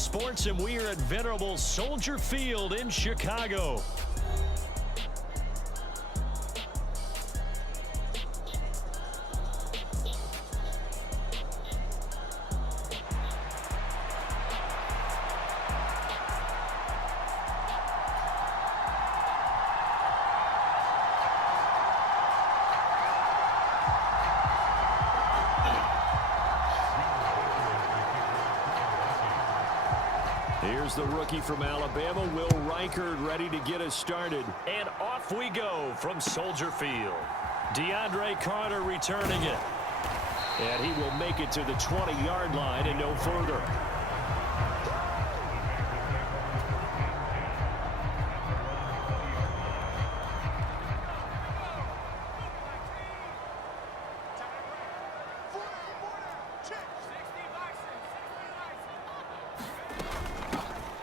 Sports, and we are at venerable Soldier Field in Chicago. Here's the rookie from Alabama, Will Reichard, ready to get us started. And off we go from Soldier Field. DeAndre Carter returning it. And he will make it to the 20-yard line and no further.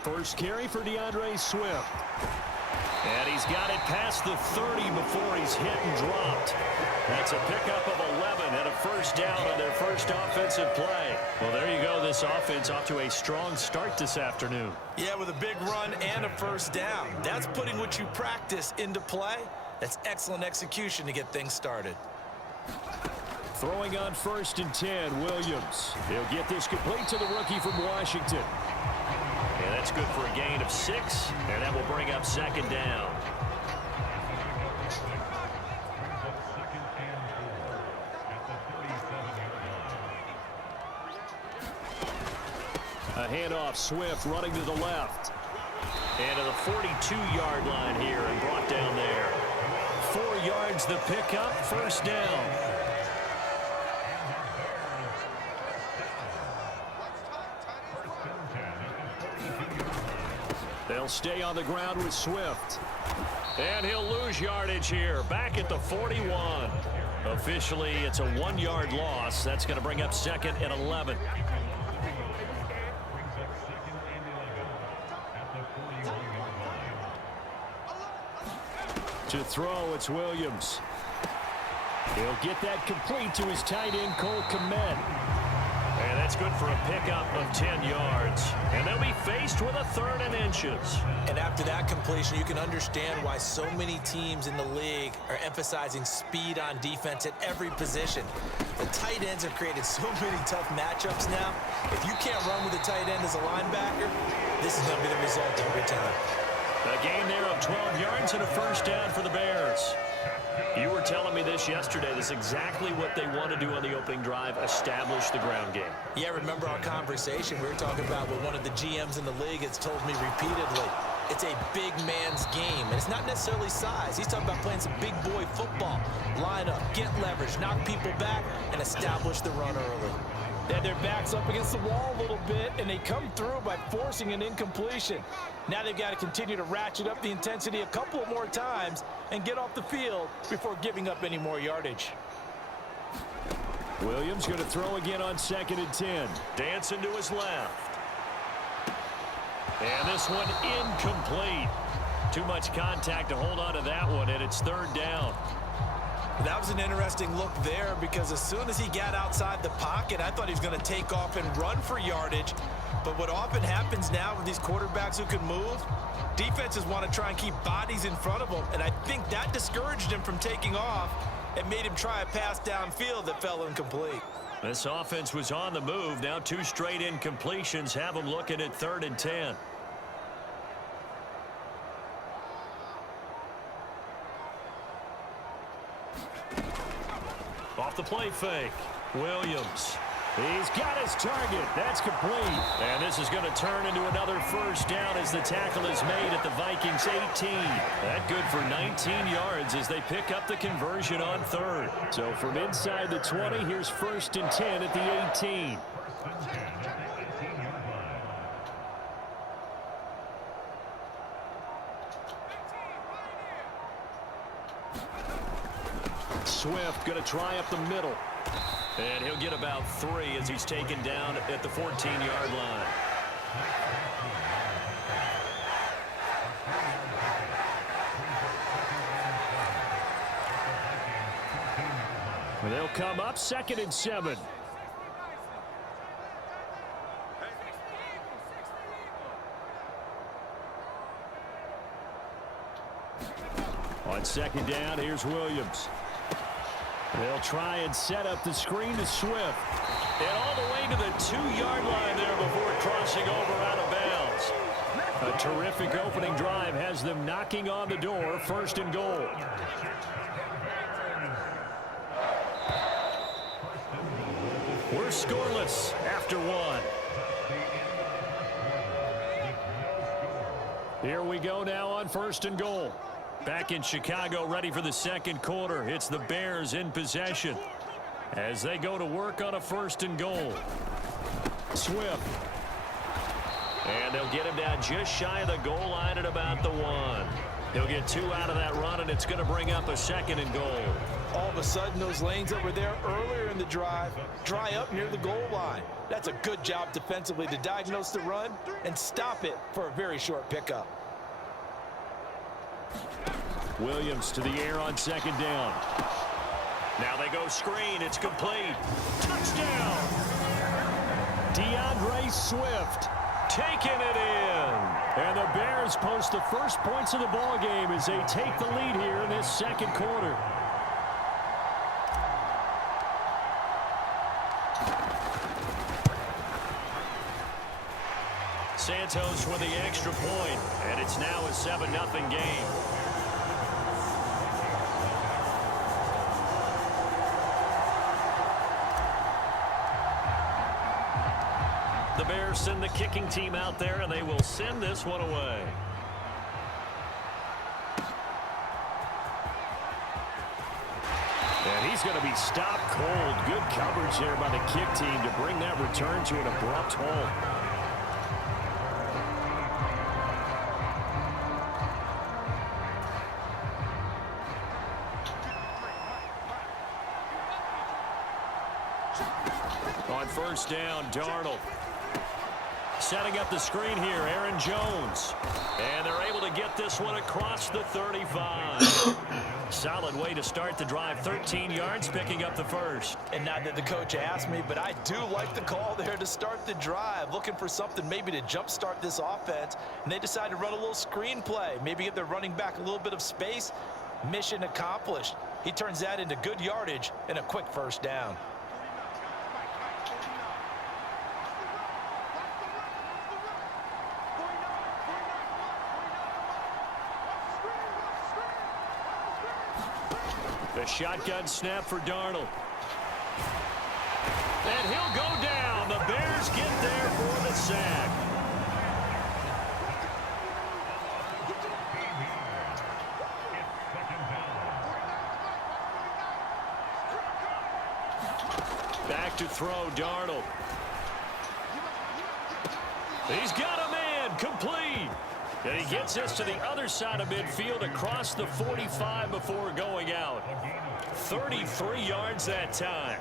First carry for DeAndre Swift. And he's got it past the 30 before he's hit and dropped. That's a pickup of 11 and a first down on their first offensive play. Well, there you go. This offense off to a strong start this afternoon. Yeah, with a big run and a first down. That's putting what you practice into play. That's excellent execution to get things started. Throwing on 1st and 10, Williams. He'll get this complete to the rookie from Washington. And that's good for a gain of 6, and that will bring up 2nd down. A handoff, Swift running to the left. And to the 42-yard line here and brought down there. 4 yards the pickup, first down. They'll stay on the ground with Swift. And he'll lose yardage here, back at the 41. Officially, it's a 1-yard loss. That's going to bring up 2nd and 11. To throw, it's Williams. He'll get that complete to his tight end, Cole Kmet. And that's good for a pickup of 10 yards. And they'll be faced with a 3rd and inches. And after that completion, you can understand why so many teams in the league are emphasizing speed on defense at every position. The tight ends have created so many tough matchups now. If you can't run with a tight end as a linebacker, this is going to be the result every time. A gain there of 12 yards and a first down for the Bears. You were telling me this yesterday. This is exactly what they want to do on the opening drive, establish the ground game. Yeah, remember our conversation we were talking about with one of the GMs in the league has told me repeatedly. It's a big man's game, and it's not necessarily size. He's talking about playing some big boy football. Line up, get leverage, knock people back, and establish the run early. They had their backs up against the wall a little bit, and they come through by forcing an incompletion. Now they've got to continue to ratchet up the intensity a couple more times and get off the field before giving up any more yardage. Williams going to throw again on 2nd and 10. Dancing to his left. And this one incomplete. Too much contact to hold on to that one, and it's 3rd down. That was an interesting look there because as soon as he got outside the pocket, I thought he was going to take off and run for yardage. But what often happens now with these quarterbacks who can move, defenses want to try and keep bodies in front of them. And I think that discouraged him from taking off and made him try a pass downfield that fell incomplete. This offense was on the move. Now 2 straight incompletions have them looking at 3rd and 10. Off the play fake, Williams. He's got his target. That's complete. And this is going to turn into another first down as the tackle is made at the Vikings 18. That good for 19 yards as they pick up the conversion on 3rd. So from inside the 20, here's 1st and 10 at the 18. Swift going to try up the middle. And he'll get about 3 as he's taken down at the 14-yard line. They'll come up 2nd and 7. On second down, here's Williams. They'll try and set up the screen to Swift. And all the way to the 2-yard line there before crossing over out of bounds. A terrific opening drive has them knocking on the door, 1st and goal. We're scoreless after 1. Here we go now on 1st and goal. Back in Chicago, ready for the 2nd quarter. It's the Bears in possession as they go to work on a 1st and goal. Swift. And they'll get him down just shy of the goal line at about the 1. He'll get 2 out of that run, and it's going to bring up a 2nd and goal. All of a sudden, those lanes that were there earlier in the drive dry up near the goal line. That's a good job defensively to diagnose the run and stop it for a very short pickup. Williams to the air on 2nd down. Now they go screen. It's complete. Touchdown! DeAndre Swift taking it in. And the Bears post the first points of the ball game as they take the lead here in this 2nd quarter. Santos with the extra point, and it's now a 7-0 game. The Bears send the kicking team out there, and they will send this one away. And he's going to be stopped cold. Good coverage there by the kick team to bring that return to an abrupt halt. On 1st down, Darnold. Setting up the screen here, Aaron Jones. And they're able to get this one across the 35. Solid way to start the drive. 13 yards, picking up the 1st. And not that the coach asked me, but I do like the call there to start the drive. Looking for something maybe to jumpstart this offense. And they decided to run a little screen play. Maybe give their running back a little bit of space. Mission accomplished. He turns that into good yardage and a quick 1st down. The shotgun snap for Darnold. And he'll go down. The Bears get there for the sack. Back to throw, Darnold. He's got a man, complete. And he gets us to the other side of midfield across the 45 before going out. 33 yards that time.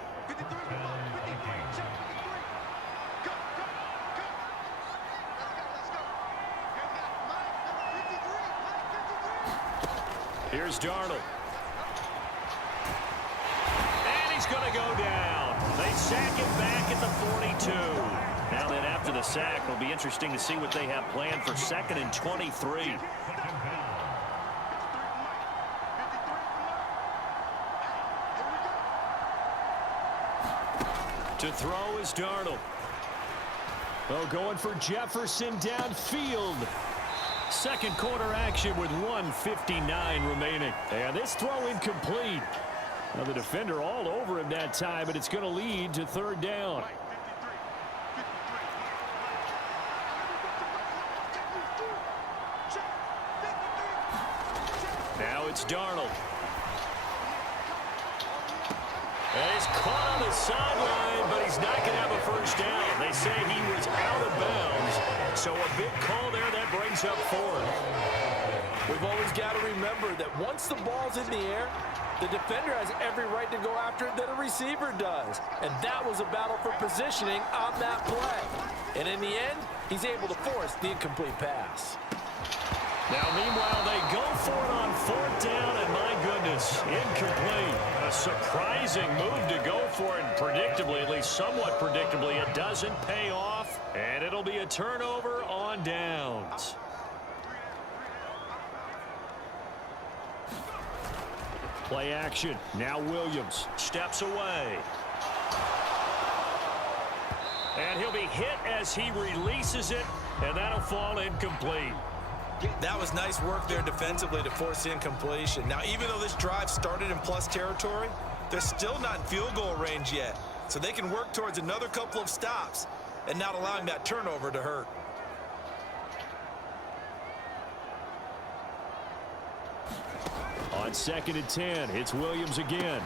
Here's Darnold. And he's going to go down. They sack him back at the 42. Now then, after the sack, it'll be interesting to see what they have planned for 2nd and 23. To throw is Darnold. Oh, going for Jefferson downfield. 2nd quarter action with 1:59 remaining. And this throw incomplete. Now the defender all over him that time, but it's going to lead to 3rd down. Now it's Darnold. And he's caught on the sideline, but he's not going to have a 1st down. They say he was out of bounds. So a big call there that brings up 4th. We've always got to remember that once the ball's in the air, the defender has every right to go after it that a receiver does. And that was a battle for positioning on that play. And in the end, he's able to force the incomplete pass. Now, meanwhile, they go for it on 4th down, and my goodness, incomplete. A surprising move to go for it, and predictably, at least somewhat predictably, it doesn't pay off, and it'll be a turnover on downs. Play action. Now Williams steps away. And he'll be hit as he releases it, and that'll fall incomplete. That was nice work there defensively to force incompletion. Now, even though this drive started in plus territory, they're still not in field goal range yet. So they can work towards another couple of stops and not allowing that turnover to hurt. On 2nd and 10, it's Williams again.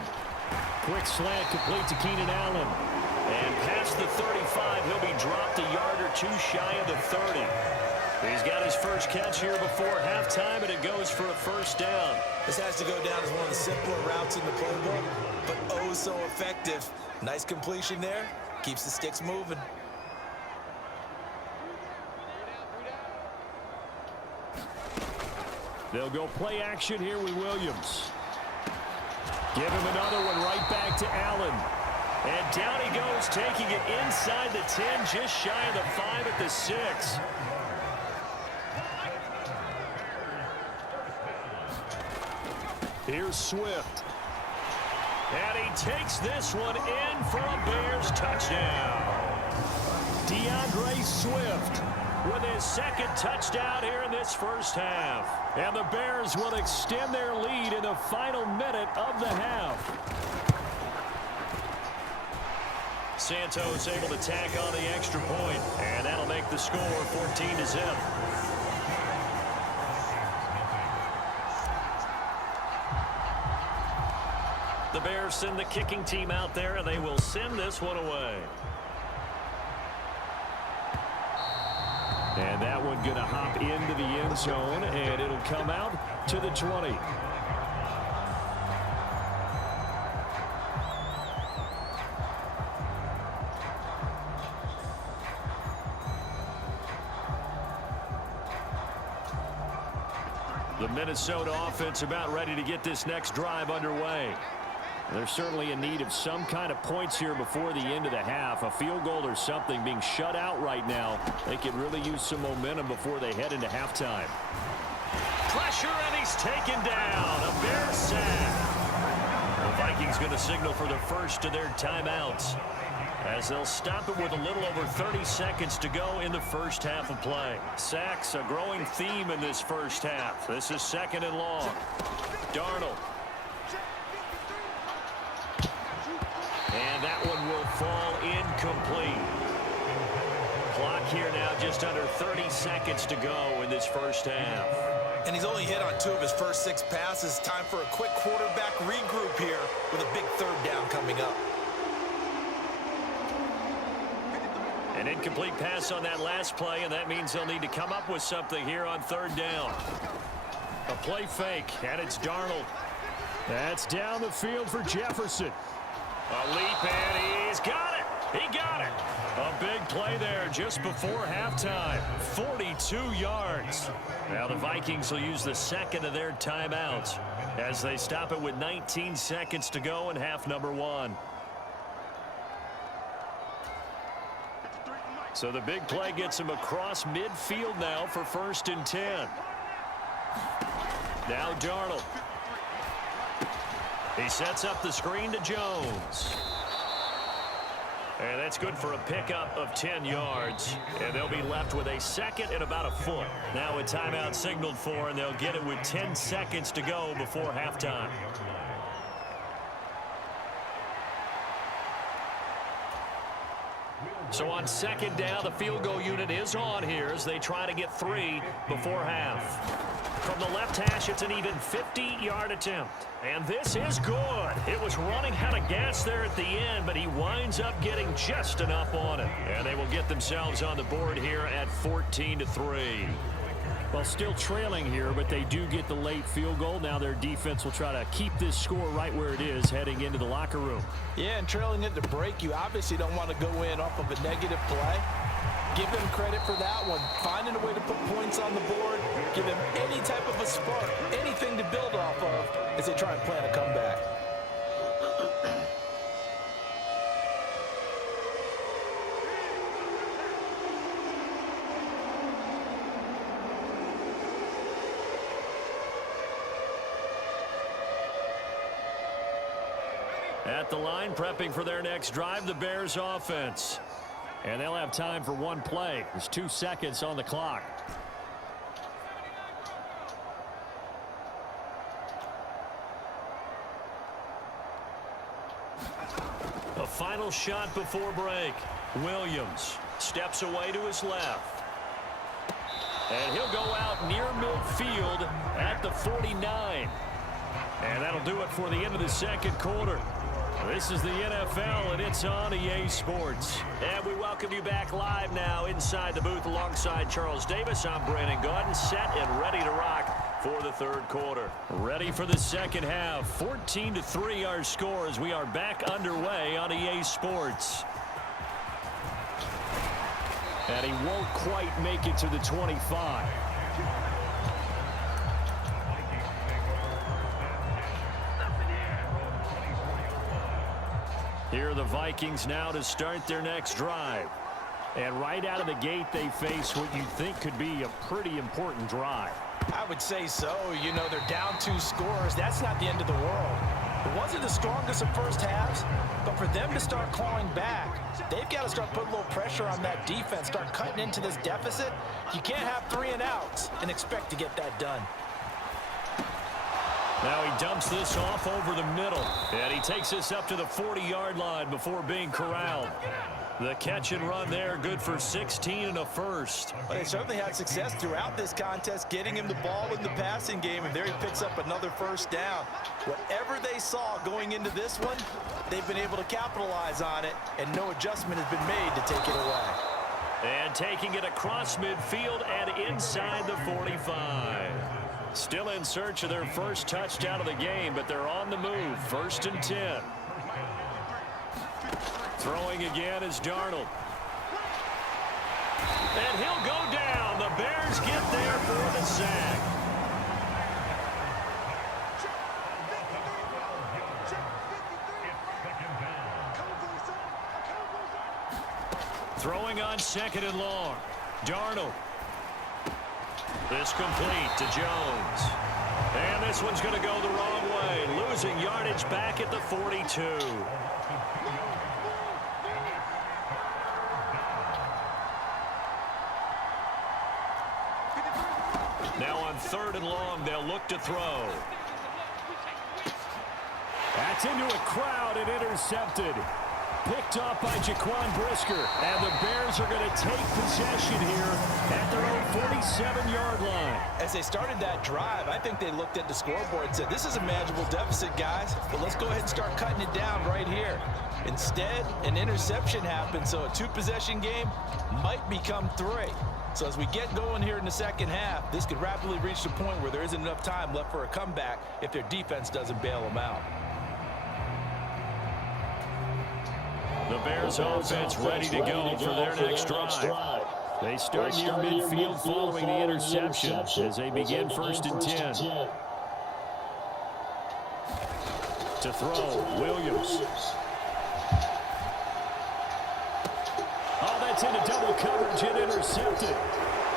Quick slant complete to Keenan Allen. And past the 35, he'll be dropped a yard or two shy of the 30. He's got his first catch here before halftime, and it goes for a first down. This has to go down as one of the simpler routes in the playbook, but oh so effective. Nice completion there. Keeps the sticks moving. They'll go play action here with Williams. Give him another one right back to Allen. And down he goes, taking it inside the 10, just shy of the 5 at the 6. Here's Swift. And he takes this one in for a Bears touchdown. DeAndre Swift with his second touchdown here in this first half. And the Bears will extend their lead in the final minute of the half. Santos able to tack on the extra point, and that'll make the score 14-0. The Bears send the kicking team out there, and they will send this one away. And that one going to hop into the end zone, and it'll come out to the 20. The Minnesota offense about ready to get this next drive underway. They're certainly in need of some kind of points here before the end of the half. A field goal or something, being shut out right now. They could really use some momentum before they head into halftime. Pressure, and he's taken down. A Bears sack. The Vikings going to signal for the first of their timeouts, as they'll stop it with a little over 30 seconds to go in the first half of play. Sacks, a growing theme in this first half. This is 2nd and long. Darnold. And that one will fall incomplete. Clock here now just under 30 seconds to go in this first half. And he's only hit on 2 of his first 6 passes. Time for a quick quarterback regroup here with a big 3rd down coming up. An incomplete pass on that last play, and that means they'll need to come up with something here on 3rd down. A play fake, and it's Darnold. That's down the field for Jefferson. A leap, and he's got it. He got it. A big play there just before halftime. 42 yards. Now the Vikings will use the 2nd of their timeouts as they stop it with 19 seconds to go in half number 1. So the big play gets him across midfield now for 1st and 10. Now Darnold. He sets up the screen to Jones. And that's good for a pickup of 10 yards. And they'll be left with a 2nd and about a foot. Now a timeout signaled for, and they'll get it with 10 seconds to go before halftime. So on 2nd down, the field goal unit is on here as they try to get 3 before half. From the left hash, it's an even 50-yard attempt. And this is good. It was running out of gas there at the end, but he winds up getting just enough on it. And they will get themselves on the board here at 14-3. Well, still trailing here, but they do get the late field goal. Now their defense will try to keep this score right where it is heading into the locker room. Yeah, and trailing it to break, you obviously don't want to go in off of a negative play. Give them credit for that one. Finding a way to put points on the board, give them any type of a spark, anything to build off of as they try and plan a comeback. At the line, prepping for their next drive, the Bears offense. And they'll have time for one play. There's 2 seconds on the clock. A final shot before break. Williams steps away to his left. And he'll go out near midfield at the 49. And that'll do it for the end of the second quarter. This is the NFL, and it's on EA Sports. And we welcome you back live now inside the booth alongside Charles Davis. I'm Brandon Gaudin, set and ready to rock for the third quarter. Ready for the second half. 14-3 our score as we are back underway on EA Sports. And he won't quite make it to the 25. Here are the Vikings now to start their next drive. And right out of the gate, they face what you think could be a pretty important drive. I would say so. You know, they're down 2 scores. That's not the end of the world. It wasn't the strongest of first halves, but for them to start clawing back, they've got to start putting a little pressure on that defense, start cutting into this deficit. You can't have 3 and outs and expect to get that done. Now he dumps this off over the middle, and he takes this up to the 40-yard line before being corralled. The catch and run there, good for 16 and a first. Well, they certainly had success throughout this contest, getting him the ball in the passing game, and there he picks up another first down. Whatever they saw going into this one, they've been able to capitalize on it, and no adjustment has been made to take it away. And taking it across midfield and inside the 45. Still in search of their first touchdown of the game, but they're on the move. 1st and 10. Throwing again is Darnold. And he'll go down. The Bears get there for the sack. Throwing on 2nd and long. Darnold. This complete to Jones. And this one's going to go the wrong way. Losing yardage back at the 42. Now on 3rd and long, they'll look to throw. That's into a crowd and intercepted. Picked off by Jaquan Brisker. And the Bears are going to take possession here at their own 47-yard line. As they started that drive, I think they looked at the scoreboard and said, this is a manageable deficit, guys, but let's go ahead and start cutting it down right here. Instead, an interception happened, so a 2-possession game might become 3. So as we get going here in the second half, this could rapidly reach the point where there isn't enough time left for a comeback if their defense doesn't bail them out. The Bears offense ready to go for their next drive. They start near midfield following the interception as they begin 1st and 10. To throw, Williams. Oh, that's into double coverage and intercepted.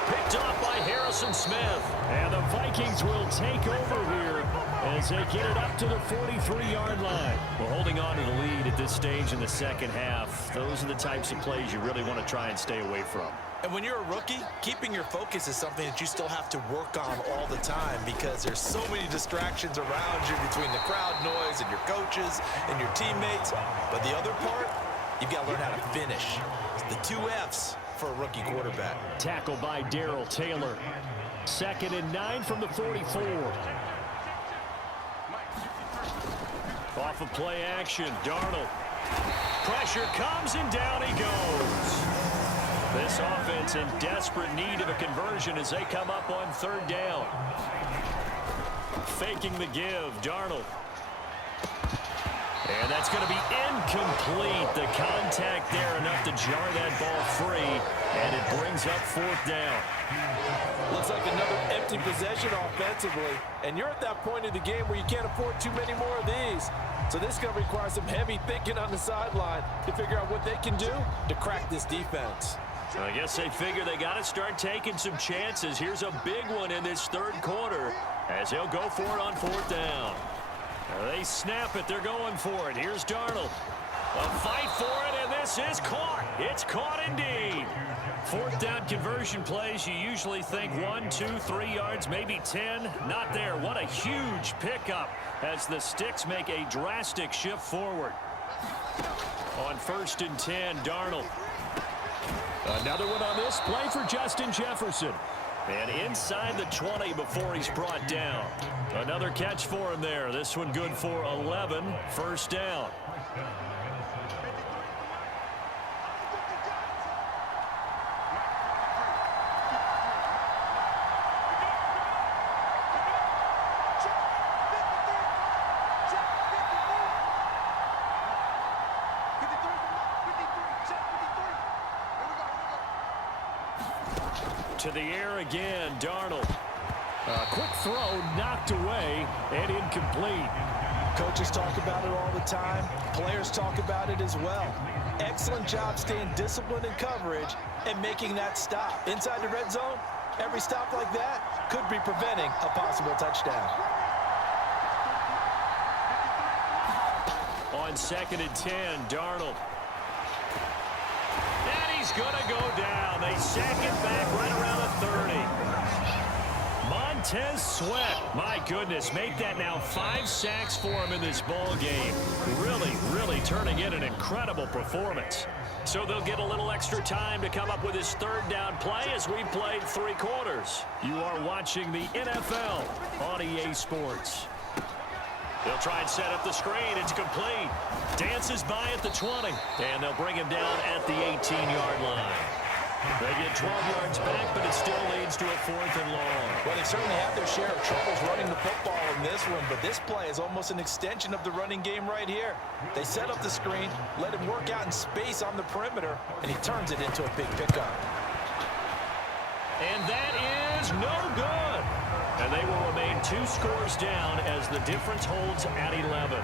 Picked off by Harrison Smith. And the Vikings will take over here as they get it up to the 43-yard line. Well, holding on to the lead at this stage in the second half, those are the types of plays you really want to try and stay away from. And when you're a rookie, keeping your focus is something that you still have to work on all the time because there's so many distractions around you between the crowd noise and your coaches and your teammates. But the other part, you've got to learn how to finish. It's the 2 F's for a rookie quarterback. Tackled by Darrell Taylor. 2nd and 9 from the 44. Off of play action, Darnold. Pressure comes and down he goes. This offense in desperate need of a conversion as they come up on 3rd down. Faking the give, Darnold. And that's going to be incomplete. The contact there enough to jar that ball free, and it brings up 4th down. Looks like another empty possession offensively, and you're at that point in the game where you can't afford too many more of these. So this is going to require some heavy thinking on the sideline to figure out what they can do to crack this defense. I guess they figure they got to start taking some chances. Here's a big one in this 3rd quarter as they'll go for it on 4th down. They snap it. They're going for it. Here's Darnold. A fight for it, and this is caught. It's caught indeed. Fourth down conversion plays, you usually think 1, 2, 3 yards, maybe 10. Not there. What a huge pickup as the Sticks make a drastic shift forward. On 1st and 10, Darnold. Another one on this play for Justin Jefferson. And inside the 20 before he's brought down. Another catch for him there. This one good for 11. First down. To the air again, Darnold. A quick throw knocked away and incomplete. Coaches talk about it all the time. Players talk about it as well. Excellent job staying disciplined in coverage and making that stop. Inside the red zone, every stop like that could be preventing a possible touchdown. On 2nd and 10, Darnold. And he's going to go down. They sack it back right around the 30. Montez Sweat, my goodness, make that now 5 sacks for him in this ball game. Really turning in an incredible performance. So they'll get a little extra time to come up with his 3rd down play as we played 3 quarters. You are watching the NFL on EA Sports. They'll try and set up the screen. It's complete. Dances by at the 20. And they'll bring him down at the 18-yard line. They get 12 yards back, but it still leads to a 4th and long. Well, they certainly have their share of troubles running the football in this one, but this play is almost an extension of the running game right here. They set up the screen, let him work out in space on the perimeter, and he turns it into a big pickup. And that is no good. And they will remain 2 scores down as the difference holds at 11.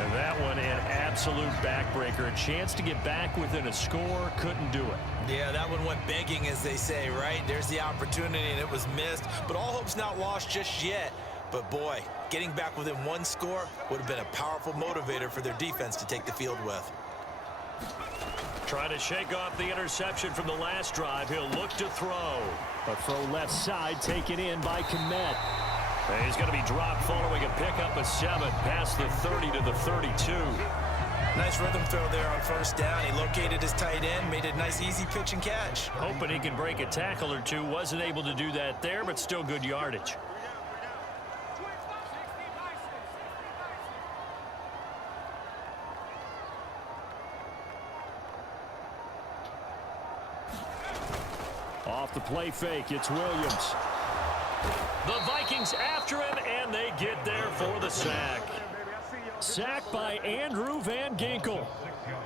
And that one an absolute backbreaker. A chance to get back within a score, couldn't do it. Yeah, that one went begging, as they say, right? There's the opportunity, and it was missed. But all hope's not lost just yet. But, boy, getting back within 1 score would have been a powerful motivator for their defense to take the field with. Trying to shake off the interception from the last drive. He'll look to throw. A throw left side taken in by Kmet. And he's going to be dropped following a pickup of 7 past the 30 to the 32. Nice rhythm throw there on 1st down. He located his tight end, made a nice easy pitch and catch. Hoping he can break a tackle or two. Wasn't able to do that there, but still good yardage. Off the play fake, it's Williams. The Vikings after him, and they get there for the sack. Sacked by Andrew Van Ginkel.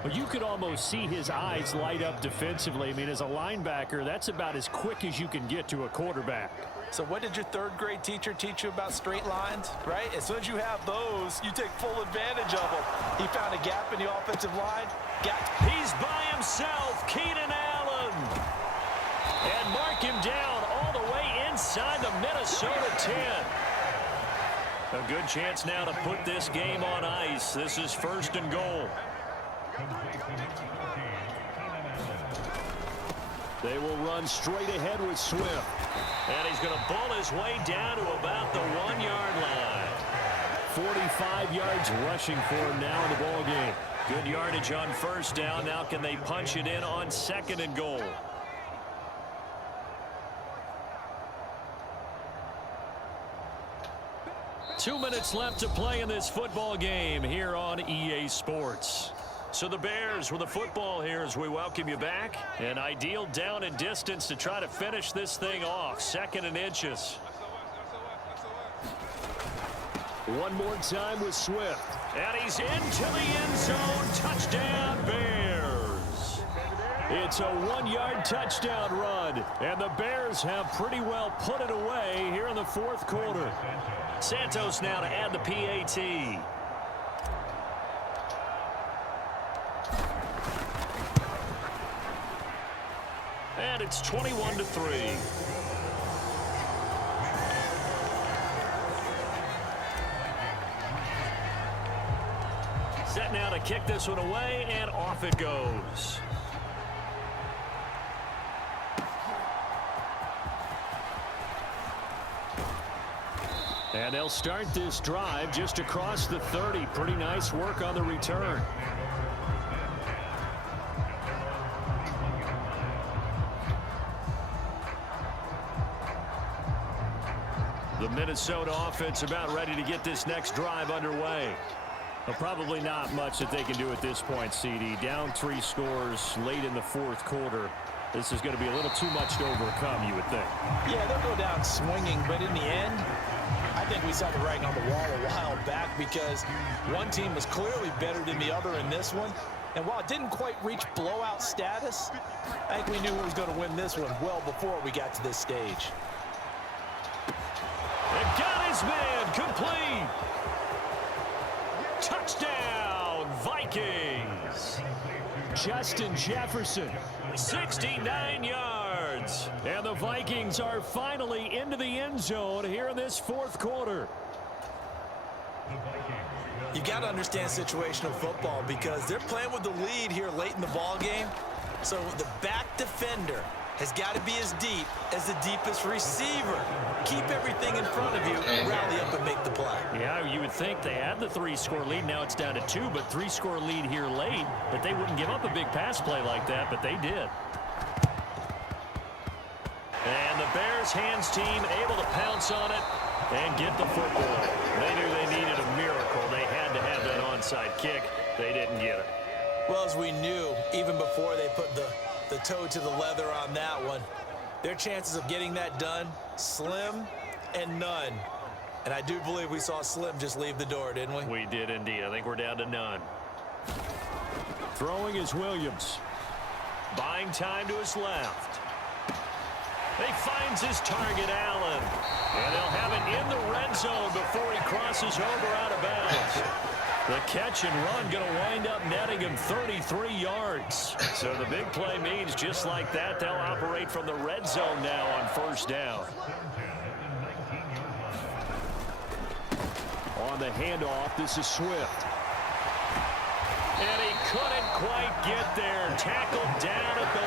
But you could almost see his eyes light up defensively. I mean, as a linebacker, that's about as quick as you can get to a quarterback. So what did your 3rd grade teacher teach you about straight lines, right? As soon as you have those, you take full advantage of them. He found a gap in the offensive line. He's by himself, Keenan Allen. And mark him down all the way inside the Minnesota 10. A good chance now to put this game on ice. This is 1st and goal. They will run straight ahead with Swift. And he's going to bull his way down to about the 1-yard line. 45 yards rushing for him now in the ball game. Good yardage on 1st down. Now can they punch it in on 2nd and goal? Two minutes left to play in this football game here on EA Sports. So the Bears with the football here as we welcome you back. An ideal down and distance to try to finish this thing off. 2nd and inches. One more time with Swift. And he's into the end zone. Touchdown, Bears. It's a 1-yard touchdown run. And the Bears have pretty well put it away here in the 4th quarter. Santos now to add the PAT. And it's 21-3. set now to kick this one away, and off it goes. And they'll start this drive just across the 30. Pretty nice work on the return. The Minnesota offense about ready to get this next drive underway. Well, probably not much that they can do at this point, CD. Down 3 scores late in the fourth quarter. This is going to be a little too much to overcome, you would think. Yeah, they'll go down swinging, but in the end, I think we saw the writing on the wall a while back because one team was clearly better than the other in this one. And while it didn't quite reach blowout status, I think we knew who was going to win this one well before we got to this stage. And got his man complete. Touchdown, Vikings. Justin Jefferson, 69 yards. And the Vikings are finally into the end zone here in this fourth quarter. You got to understand situational football because they're playing with the lead here late in the ball game. So the back defender has got to be as deep as the deepest receiver. Keep everything in front of you, rally up and make the play. Yeah, you would think they had the 3-score lead. Now it's down to 2, but 3-score lead here late. But they wouldn't give up a big pass play like that, but they did. And the Bears hands team able to pounce on it and get the football. They knew they needed a miracle. They had to have that onside kick. They didn't get it. Well, as we knew, even before they put the toe to the leather on that one, their chances of getting that done, slim and none. And I do believe we saw Slim just leave the door, didn't we? We did indeed. I think we're down to none. Throwing is Williams. Buying time to his left. He finds his target, Allen. And they'll have it in the red zone before he crosses over out of bounds. The catch and run going to wind up netting him 33 yards. So the big play means just like that, they'll operate from the red zone now on first down. On the handoff, this is Swift. And he couldn't quite get there. Tackled down at the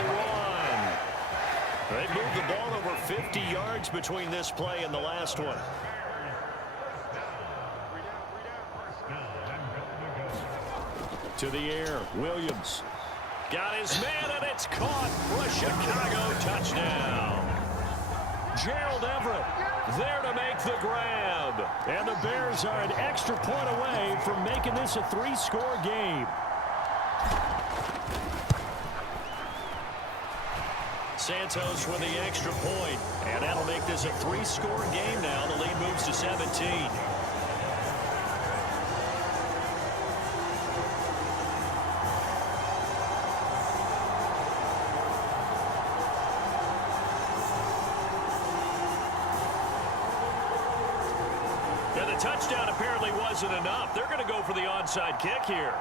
1. They moved the ball over 50 yards between this play and the last one. To the air, Williams. Got his man, and it's caught for a Chicago touchdown. Gerald Everett there to make the grab. And the Bears are an extra point away from making this a 3-score game. Santos with the extra point, and that'll make this a 3-score game now. The lead moves to 17. And the touchdown apparently wasn't enough. They're going to go for the onside kick here.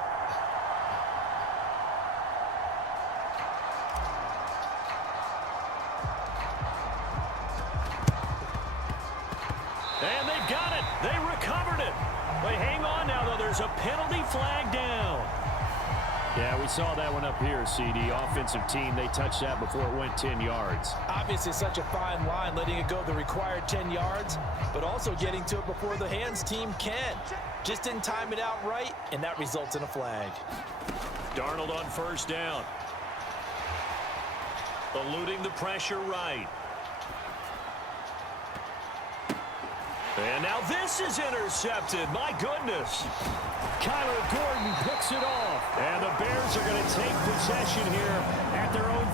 And they've got it. They recovered it. But hang on now, though. There's a penalty flag down. Yeah, we saw that one up here, CD. Offensive team, they touched that before it went 10 yards. Obviously, such a fine line, letting it go the required 10 yards, but also getting to it before the hands team can. Just didn't time it out right, and that results in a flag. Darnold on first down. Eluding the pressure right. And now this is intercepted. My goodness. Kyler Gordon picks it off. And the Bears are going to take possession here at their own